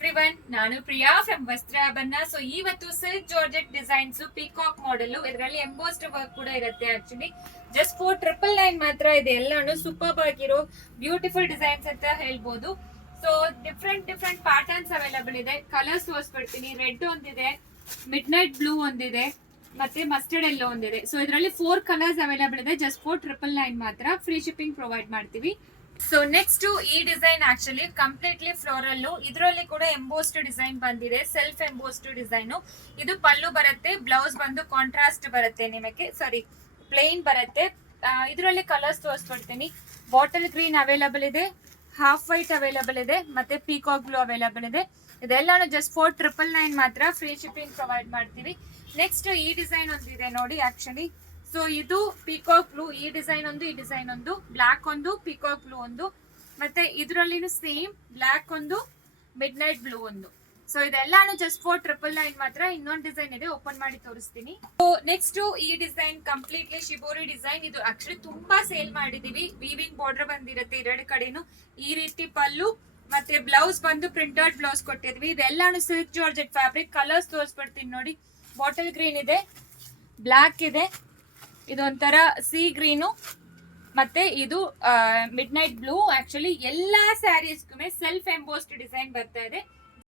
Everyone, ನಾನು Priya from ವಸ್ತ್ರಾಭರಣ. So ಇವತ್ತು silk georgette designs peacock model, ಇದರಲ್ಲಿ ಎಂಬೋಸ್ಡ್ ವರ್ಕ್ ಕೂಡ ಇರುತ್ತೆ. ಆಕ್ಚುಲಿ ಜಸ್ಟ್ 4,999 ಮಾತ್ರ ಇದೆ. ಎಲ್ಲಾನು ಸೂಪರ್ ಆಗಿರೋ ಬ್ಯೂಟಿಫುಲ್ ಡಿಸೈನ್ಸ್ ಅಂತ ಹೇಳ್ಬೋದು. ಸೊ ಡಿಫ್ರೆಂಟ್ ಪ್ಯಾಟರ್ನ್ಸ್ ಅವೈಲಬಲ್ ಇದೆ. ಕಲರ್ಸ್ ತೋರಿಸ್ಬಿಡ್ತೀನಿ. ರೆಡ್ ಒಂದಿದೆ, ಮಿಡ್ ನೈಟ್ ಬ್ಲೂ ಒಂದಿದೆ, ಮತ್ತೆ ಮಸ್ಟರ್ಡ್ ಎಲ್ಲೋ ಒಂದಿದೆ. ಸೊ ಇದರಲ್ಲಿ 4 ಕಲರ್ಸ್ ಅವೈಲಬಲ್ ಇದೆ. ಜಸ್ಟ್ 4,999 ಮಾತ್ರ. ಫ್ರೀ ಶಿಪ್ಪಿಂಗ್ ಪ್ರೊವೈಡ್ ಮಾಡ್ತೀವಿ. ಸೊ ನೆಕ್ಸ್ಟ್ ಈ ಡಿಸೈನ್ ಆಕ್ಚುಲಿ ಕಂಪ್ಲೀಟ್ಲಿ ಫ್ಲೋರಲ್. ಇದರಲ್ಲಿ ಕೂಡ ಎಂಬೋಸ್ಡ್ ಡಿಸೈನ್ ಬಂದಿದೆ, ಸೆಲ್ಫ್ ಎಂಬೋಸ್ಡ್ ಡಿಸೈನ್. ಇದು ಪಲ್ಲು ಬರುತ್ತೆ, ಬ್ಲೌಸ್ ಬಂದು ಕಾಂಟ್ರಾಸ್ಟ್ ಬರುತ್ತೆ, ನಿಮಗೆ ಪ್ಲೇನ್ ಬರುತ್ತೆ. ಇದರಲ್ಲಿ ಕಲರ್ಸ್ ತೋರಿಸ್ಕೊಡ್ತೀನಿ. ಬಾಟಲ್ ಗ್ರೀನ್ ಅವೈಲಬಲ್ ಇದೆ, ಹಾಫ್ ವೈಟ್ ಅವೈಲಬಲ್ ಇದೆ, ಮತ್ತೆ ಪೀಕಾಕ್ ಬ್ಲೂ ಅವೈಲಬಲ್ ಇದೆ. ಇದೆಲ್ಲಾನು ಜಸ್ಟ್ 4,999 ಮಾತ್ರ. ಫ್ರೀ ಶಿಪ್ಪಿಂಗ್ ಪ್ರೊವೈಡ್ ಮಾಡ್ತೀವಿ. ನೆಕ್ಸ್ಟ್ ಈ ಡಿಸೈನ್ ಒಂದಿದೆ ನೋಡಿ. ಆಕ್ಚುಲಿ ಸೊ ಇದು ಪೀಕಾಕ್ ಬ್ಲೂ. ಈ ಡಿಸೈನ್ ಒಂದು, ಈ ಡಿಸೈನ್ ಒಂದು, ಬ್ಲಾಕ್ ಒಂದು, ಪೀಕಾಕ್ ಬ್ಲೂ ಒಂದು, ಮತ್ತೆ ಇದರಲ್ಲಿ ಸೇಮ್ ಬ್ಲಾಕ್ ಒಂದು, ಮಿಡ್ ನೈಟ್ ಬ್ಲೂ ಒಂದು. ಸೊ ಇದೆಲ್ಲಾನು ಜಸ್ಟ್ 4,999 ಮಾತ್ರ. ಇನ್ನೊಂದು ಡಿಸೈನ್ ಇದೆ, ಓಪನ್ ಮಾಡಿ ತೋರಿಸ್ತೀನಿ. ಸೊ ನೆಕ್ಸ್ಟ್ ಈ ಡಿಸೈನ್ ಕಂಪ್ಲೀಟ್ಲಿ ಶಿಬೋರಿ ಡಿಸೈನ್. ಇದು ಆಕ್ಚುಲಿ ತುಂಬಾ ಸೇಲ್ ಮಾಡಿದೀವಿ. ವೀವಿಂಗ್ ಬಾರ್ಡರ್ ಬಂದಿರುತ್ತೆ ಎರಡು ಕಡೆನು. ಈ ರೀತಿ ಪಲ್ಲು ಮತ್ತೆ ಬ್ಲೌಸ್ ಬಂದು ಪ್ರಿಂಟೆಡ್ ಬ್ಲೌಸ್ ಕೊಟ್ಟಿದ್ವಿ. ಇದೆಲ್ಲಾನು ಸಿಲ್ಕ್ ಜಾರ್ಜೆಟ್ ಫ್ಯಾಬ್ರಿಕ್. ಕಲರ್ಸ್ ತೋರಿಸ್ಬಿಡ್ತೀನಿ ನೋಡಿ. ಬಾಟಲ್ ಗ್ರೀನ್ ಇದೆ, ಬ್ಲಾಕ್ ಇದೆ, ಇದೊಂಥರ ಸಿ ಗ್ರೀನು, ಮತ್ತೆ ಇದು ಮಿಡ್ ನೈಟ್ ಬ್ಲೂ. ಆಕ್ಚುಲಿ ಎಲ್ಲಾ ಸ್ಯಾರೀಸ್ಗೂ ಸೆಲ್ಫ್ ಎಂಬೋಸ್ಡ್ ಡಿಸೈನ್ ಬರ್ತಾ ಇದೆ.